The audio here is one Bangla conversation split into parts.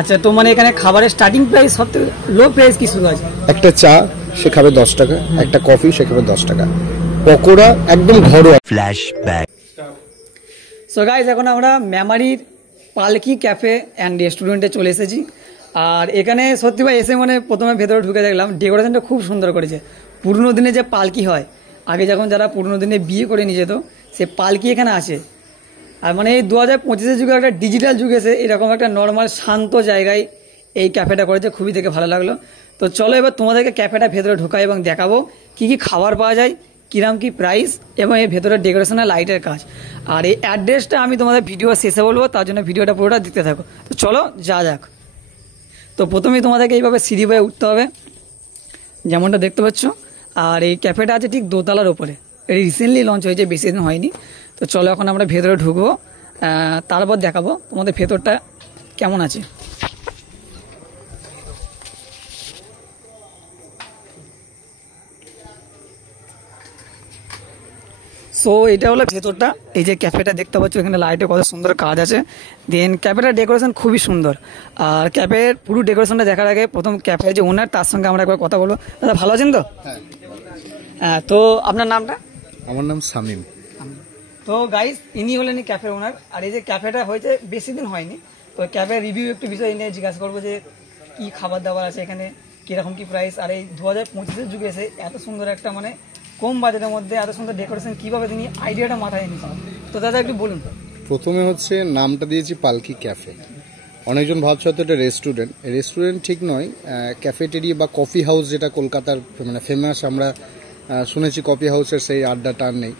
আচ্ছা, তো মানে এখানে খাবারের স্টার্টিং প্রাইস সবথেকে লো প্রাইস কি শুরু আছে? একটা চা সে খাবে 10 টাকা, একটা কফি সে খাবে 10 টাকা, পকোড়া একদম ঘরোয়া। ফ্ল্যাশব্যাক। সো গাইস, এখন আমরা মেমারির পালকি ক্যাফে অ্যান্ড রেস্টুরেন্টে চলে এসেছি। আর এখানে সত্যি ভাই এসে মানে প্রথমে ভেতরে ঢুকে দেখলাম ডেকোরেশনটা খুব সুন্দর করেছে। পুরনো দিনে যে পালকি হয়, আগে যখন যারা পুরনো দিনে বিয়ে করে নিয়ে যেত, সে পালকি এখানে আছে। আর মানে এই 2025-এর যুগে একটা ডিজিটাল যুগ এসে এরকম একটা নর্মাল শান্ত জায়গায় এই ক্যাফেটা করেছে, খুবই দেখে ভালো লাগলো। তো চলো এবার তোমাদেরকে ক্যাফেটা ভেতরে ঢোকাই এবং দেখাবো কি কি খাবার পাওয়া যায়, কিরাম কি প্রাইস, এবং এই ভেতরে ডেকোরেশনের লাইটের কাজ। আর এই অ্যাড্রেসটা আমি তোমাদের ভিডিও শেষে বলবো, তার জন্য ভিডিওটা পুরোটা দিতে থাকো। তো চলো যা যাক। তো প্রথমেই তোমাদেরকে এইভাবে সিঁড়ি বয়ে উঠতে হবে, যেমনটা দেখতে পাচ্ছ। আর এই ক্যাফেটা আছে ঠিক দোতলার ওপরে, এই রিসেন্টলি লঞ্চ হয়েছে, বেশি দিন হয়নি। তো চলো এখন আমরা ভেতরে ঢুকবো, তারপর দেখাবো তোমাদের ভেতরটা কেমন আছে। সো এটা হলো ভেতরটা। এই যে ক্যাফেটা দেখতে পাচ্ছ, এখানে লাইটে কত সুন্দর কাজ আছে। দেন ক্যাফেটার ডেকোরেশন খুবই সুন্দর। আর ক্যাফের পুরো ডেকোরেশনটা দেখার আগে প্রথম ক্যাফের যে ওনার, তার সঙ্গে আমরা একবার কথা বলবো। দাদা ভালো আছেন তো? হ্যাঁ। তো আপনার নামটা? আমার নাম সামিম। তো গাইস, ইনি হলেন ক্যাফের ওনার। আর এই যে ক্যাফেটা হয়েছে বেশি দিন হয়নি, তো ক্যাফের রিভিউ একটু বিষয় নিয়ে জিজ্ঞাসা করবো যে কি খাবার দাবার আছে এখানে, কিরকম কি প্রাইস, আর এই 2025-এর যুগে এসে এত সুন্দর একটা মানে কম বাজেটের মধ্যে এত সুন্দর ডেকোরেশন কিভাবে তিনি আইডিয়াটা মাথায় এনেছেন। তো দাদা একটু বলুন। প্রথমে হচ্ছে নামটা দিয়েছি পালকি ক্যাফে। অনেকজন ভাবছে হয়তো এটা রেস্টুরেন্ট ঠিক নয়, ক্যাফেটেরিয়া বা কফি হাউস, যেটা কলকাতার মানে ফেমাস। আমরা শুনেছি কফি হাউসের সেই আড্ডাটা আর নেই।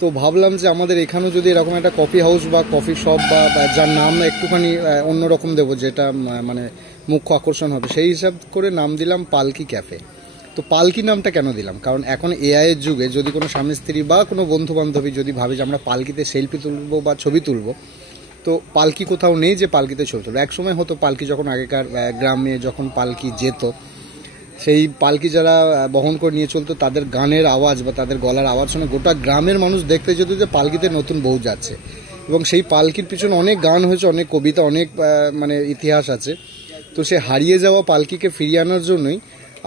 তো ভাবলাম যে আমাদের এখানেও যদি এরকম একটা কফি হাউস বা কফি শপ বা যার নাম একটুখানি অন্যরকম দেবো, যেটা মানে মুখ্য আকর্ষণ হবে, সেই হিসাব করে নাম দিলাম পালকি ক্যাফে। তো পালকি নামটা কেন দিলাম, কারণ এখন এআই এর যুগে যদি কোনো স্বামী স্ত্রী বা কোনো বন্ধু বান্ধবী যদি ভাবে যে আমরা পালকিতে সেলফি তুলবো বা ছবি তুলবো, তো পালকি কোথাও নেই যে পালকিতে ছবি তুলবো। একসময় হতো পালকি, যখন আগেকার গ্রামে যখন পালকি যেত, সেই পালকি যারা বহন করে নিয়ে চলতো, তাদের গানের আওয়াজ বা তাদের গলার আওয়াজ শুনে গোটা গ্রামের মানুষ দেখতে যেত যে পালকিতে নতুন বউ যাচ্ছে। এবং সেই পালকির পিছনে অনেক গান হয়েছে, অনেক কবিতা, অনেক মানে ইতিহাস আছে। তো সে হারিয়ে যাওয়া পালকিকে ফিরিয়ে আনার জন্যই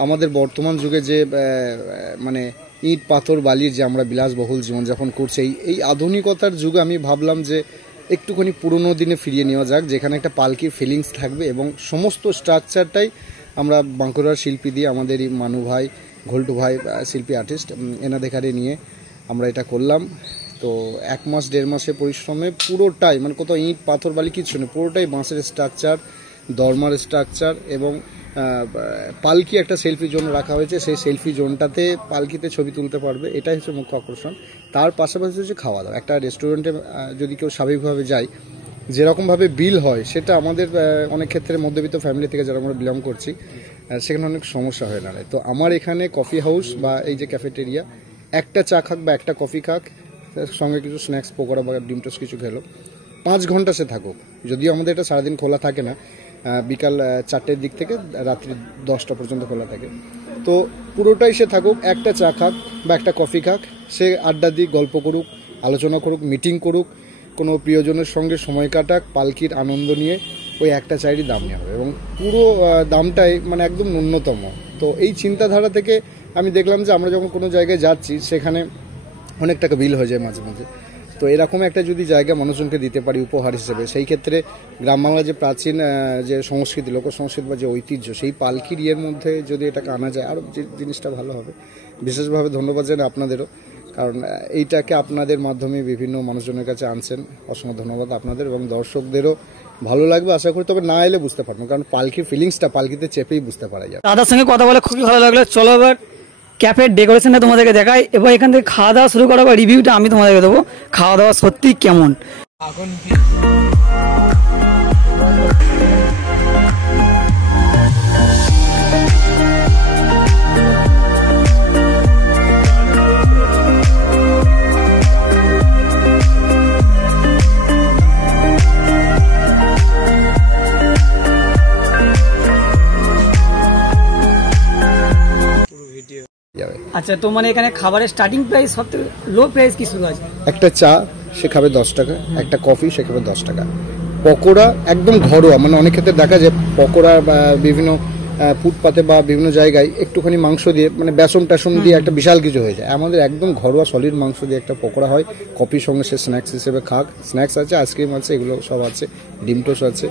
আমাদের বর্তমান যুগে যে মানে ইট পাথর বালির যে আমরা বিলাসবহুল জীবনযাপন করছি, এই আধুনিকতার যুগে আমি ভাবলাম যে একটুখানি পুরনো দিনে ফিরিয়ে নেওয়া যাক, যেখানে একটা পালকির ফিলিংস থাকবে। এবং সমস্ত স্ট্রাকচারটাই আমরা বাঁকুড়ার শিল্পী দিয়ে, আমাদেরই মানু ভাই, ঘোল্টু ভাই শিল্পী আর্টিস্ট, এনাদেরকে নিয়ে আমরা এটা করলাম। তো 1 মাস 1.5 মাসের পরিশ্রমে পুরোটাই মানে কোথাও ইট পাথর বালি কিছু নেই, পুরোটাই বাঁশের স্ট্রাকচার, দরমার স্ট্রাকচার, এবং পালকি একটা সেলফি জোন রাখা হয়েছে। সেই সেলফি জোনটাতে পালকিতে ছবি তুলতে পারবে, এটাই হচ্ছে মুখ্য আকর্ষণ। তার পাশাপাশি হচ্ছে খাওয়া দাওয়া। একটা রেস্টুরেন্টে যদি কেউ স্বাভাবিকভাবে যায়, যেরকমভাবে বিল হয়, সেটা আমাদের অনেক ক্ষেত্রে মধ্যবিত্ত ফ্যামিলি থেকে যারা আমরা বিলং করছি, সেখানে অনেক সমস্যা হয়ে দাঁড়ায়। তো আমার এখানে কফি হাউস বা এই যে ক্যাফেটেরিয়া, একটা চা খাক বা একটা কফি খাক, সঙ্গে কিছু স্ন্যাক্স, পকোড়া বা ডিম টোস্ট কিছু খেলো, 5 ঘন্টা সে থাকুক। যদিও আমাদের এটা সারাদিন খোলা থাকে না, বিকাল 4টের দিক থেকে রাত্রি 10টা পর্যন্ত খোলা থাকে। তো পুরোটাই সে থাকুক, একটা চা খাক বা একটা কফি খাক, সে আড্ডা দিক, গল্প করুক, আলোচনা করুক, মিটিং করুক, কোনো প্রিয়জনের সঙ্গে সময় কাটাক, পালকির আনন্দ নিয়ে ওই একটা চায়েরই দাম নেওয়া হবে। এবং পুরো দামটাই মানে একদম ন্যূনতম। তো এই চিন্তাধারা থেকে আমি দেখলাম যে আমরা যখন কোনো জায়গায় যাচ্ছি, সেখানে অনেক টাকা বিল হয়ে যায় মাঝে মাঝে। তো এরকম একটা যদি জায়গা মানুষজনকে দিতে পারি উপহার হিসেবে, সেই ক্ষেত্রে গ্রাম বাংলার যে প্রাচীন যে সংস্কৃতি, লোক সংস্কৃতি বা যে ঐতিহ্য, সেই পালকির ইয়ের মধ্যে যদি এটাকে আনা যায়, আরও যে জিনিসটা ভালো হবে। বিশেষভাবে ধন্যবাদ জানাই আপনাদেরও, কারণ এইটাকে আপনাদের মাধ্যমে বিভিন্ন মানুষজনের কাছে আনছেন। অসংখ্য ধন্যবাদ আপনাদের, এবং দর্শকদেরও ভালো লাগবে আশা করি। তবে না এলে বুঝতে পারবেন, কারণ পালকির ফিলিংসটা পালকিতে চেপেই বুঝতে পারা যায়। দাদার সঙ্গে কথা বলে খুবই ভালো লাগলো। চলো এবার ক্যাফের ডেকোরেশনটা তোমাদেরকে দেখাই, এবার এখান থেকে খাওয়া দাওয়া শুরু করা বা রিভিউটা আমি তোমাদেরকে দেবো, খাওয়া দাওয়া সত্যি কেমন। যাবে। আচ্ছা, তো মানে এখানে খাবারের স্টার্টিং প্রাইস সবথেকে লো প্রাইস কি শুরু আছে? একটা চা সে খাবে 10 টাকা, একটা কফি সে খাবে 10 টাকা। পকোড়া একদম ঘরোয়া, মানে অনেক ক্ষেত্রে দেখা যায় পকোড়া বা বিভিন্ন ফুটপাতে বা বিভিন্ন জায়গায় একটুখানি মাংস দিয়ে, মানে বেসন টেসন দিয়ে একটা বিশাল কিছু হয়ে যায়। আমাদের একদম ঘরোয়া সলিড মাংস দিয়ে একটা পকোড়া হয়, কফির সঙ্গে সে স্ন্যাক্স হিসেবে খাক। স্ন্যাক্স আছে, আইসক্রিম আছে, এগুলো সব আছে, ডিম টোস্ট আছে।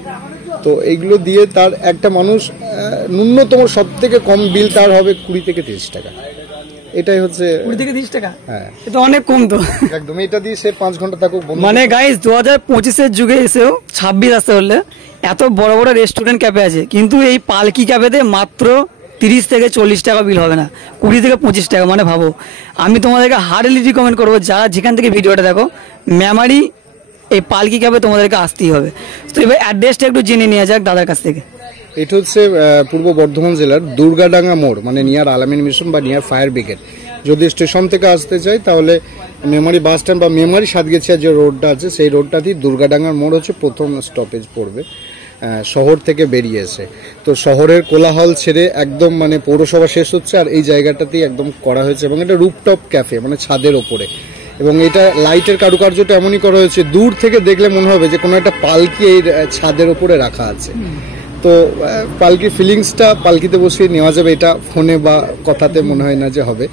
তো এইগুলো দিয়ে তার একটা মানুষ ন্যূনতম সব থেকে কম বিল তার হবে 20 থেকে 30 টাকা। এটাই হচ্ছে 20 থেকে 30 টাকা। হ্যাঁ, এটা অনেক কম তো। একদম। এটা দিয়ে সে 5 ঘন্টা থাকুক। মানে গাইস 2025-এর যুগে এসেও 26 আসতে হলে এত বড় বড় রেস্টুরেন্ট ক্যাফে আছে, কিন্তু এই পালকি ক্যাফেতে মাত্র 30 থেকে 40 টাকা বিল হবে না, 20 থেকে 25 টাকা। মানে ভাবো, আমি তোমাদেরকে হার্ডলি রিকমেন্ড করবো যারা যেখান থেকে ভিডিওটা দেখো, মেমারি এই পালকি ক্যাফে তোমাদেরকে আসতেই হবে। তো এবার অ্যাড্রেসটা একটু জেনে নেওয়া যাক দাদার কাছ থেকে। এটা হচ্ছে পূর্ব বর্ধমান জেলার দুর্গাডাঙ্গা মোড়, মানে নিয়ার আলামিন মিশন বা নিয়ার ফায়ার ব্রিগেড। যদি স্টেশন থেকে আসতে চাই তাহলে মেমারি বাস স্ট্যান্ড বা মেমারি সাতগেছিয়া যে রোডটা আছে সেই রোডটাতেই দুর্গাডাঙ্গার মোড় হচ্ছে প্রথম স্টপেজ পড়বে শহর থেকে বেরিয়ে এসে। তো শহরের কোলাহল ছেড়ে একদম মানে পৌরসভা শেষ হচ্ছে, আর এই জায়গাটাতেই একদম করা হয়েছে। এবং এটা রুফটপ ক্যাফে, মানে ছাদের ওপরে। এবং এটা লাইটের কারুকার্যটা এমনই করা হয়েছে, দূর থেকে দেখলে মনে হবে যে কোনো একটা পালকি এই ছাদের ওপরে রাখা আছে। তো পালকির ফিলিংসটা পালকিতে বসিয়ে নেওয়া যাবে, এটা ফোনে বা কথাতে মনে হয় না যে হবে।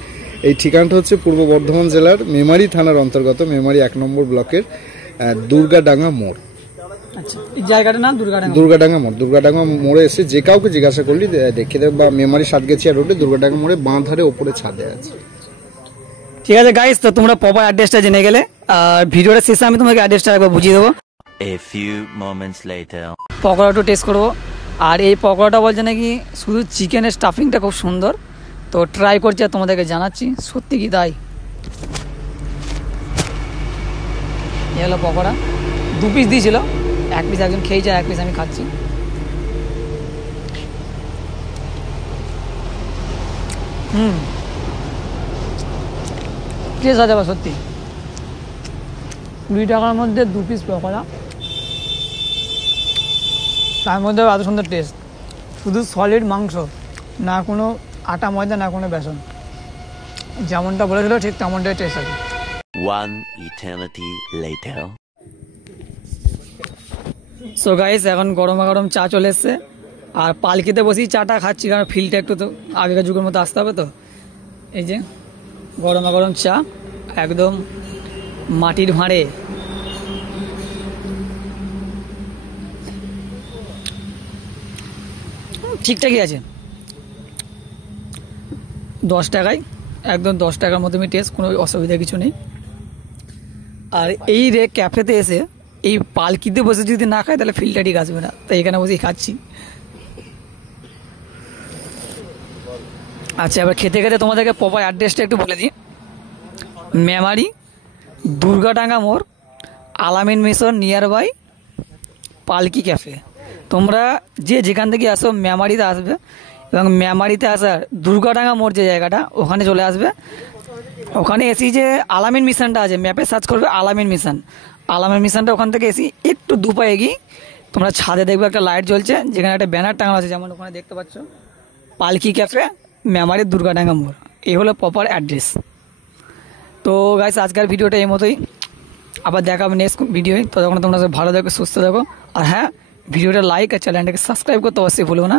এই ঠিকানাটা হচ্ছে পূর্ব বর্ধমান জেলার মেমারি থানার অন্তর্গত মেমারি 1 নম্বর ব্লকের দুর্গাডাঙ্গা মোড়। আচ্ছা, এই জায়গাটার নাম দুর্গাডাঙ্গা। দুর্গাডাঙ্গা মোড়। দুর্গাডাঙ্গা মোড়ে এসে যে কাউকে জিজ্ঞাসা করলি দেখিয়ে দেবে, বা মেমারি সাতগেছিয়া রোডে দুর্গাডাঙ্গা মোড়ে বাঁ ধারে ওপরে ছাদে আছে। ঠিক আছে গাইস, তো তোমরা প্রপার অ্যাড্রেসটা জেনে গেলে, আর ভিডিওটা শেষে আমি তোমাকে অ্যাড্রেসটা একবার বুঝিয়ে দেবো। A few moments later. পকোড়াটা টেস্ট করবো। আর এই পকোড়াটা বলছে নাকি শুধু চিকেনের স্টাফিংটা খুব সুন্দর, তো ট্রাই করছি আর তোমাদেরকে জানাচ্ছি সত্যি কি তাই। এ হলো পকোড়া, 2 পিস দিয়েছিল, 1 পিস একজন খেয়েছে, 1 পিস আমি খাচ্ছি। টেস্ট আছে বা সত্যি 20 টাকার মধ্যে 2 পিস পকোড়া, তার মধ্যে এত সুন্দর টেস্ট। শুধু সলিড মাংস, না কোনো আটা ময়দা, না কোনো বেসন, যেমনটা বলেছিল ঠিক তেমনটাই টেস্ট আছে। One eternity later. So guys, এখন গরমা গরম চা চলে এসছে, আর পালকিতে বসেই চাটা খাচ্ছি, কারণ ফিলটা একটু তো আগেকার যুগের মতো আসতে হবে। তো এই যে গরমা গরম চা, একদম মাটির ভাঁড়ে। ঠিকঠাকই আছে, 10 টাকায় একদম 10 টাকার মধ্যে টেস্ট, কোনো অসুবিধা কিছু নেই। আর এই ক্যাফেতে এসে এই পালকিতে বসে যদি না খায় তাহলে ফিলটা ঠিক আসবে না, তাই এখানে বসেই খাচ্ছি। আচ্ছা, এবার খেতে খেতে তোমাদেরকে প্রপার অ্যাড্রেসটা একটু বলে দিই। মেমারি দুর্গাডাঙ্গা মোড়, আলামিন মিশন নিয়ার বাই পালকি ক্যাফে। তোমরা যে যেখান থেকে আসো মেমারিতে আসবে, এবং মেমারিতে আসার দুর্গাডাঙ্গা মোড় যে জায়গাটা, ওখানে চলে আসবে। ওখানে এসি যে আলামিন মিশনটা আছে, ম্যাপে সার্চ করবে আলামিন মিশন। আলামিন মিশনটা ওখান থেকে এসি একটু দুপা এগিয়ে তোমরা ছাদে দেখবে একটা লাইট জ্বলছে, যেখানে একটা ব্যানার টাঙানো আছে, যেমন ওখানে দেখতে পাচ্ছ পালকি ক্যাফে, মেমারি দুর্গাডাঙ্গা মোড়। এই হলো প্রপার অ্যাড্রেস। তো গাইস, আজকের ভিডিওটা এই মতোই, আবার দেখা হবে নেক্সট ভিডিওয়। ততক্ষণ তোমরা ভালো থাকো, সুস্থ থাকো, আর হ্যাঁ, ভিডিওটা লাইক আর চ্যানেলটাকে সাবস্ক্রাইব করতে অবশ্যই ভুলবো না।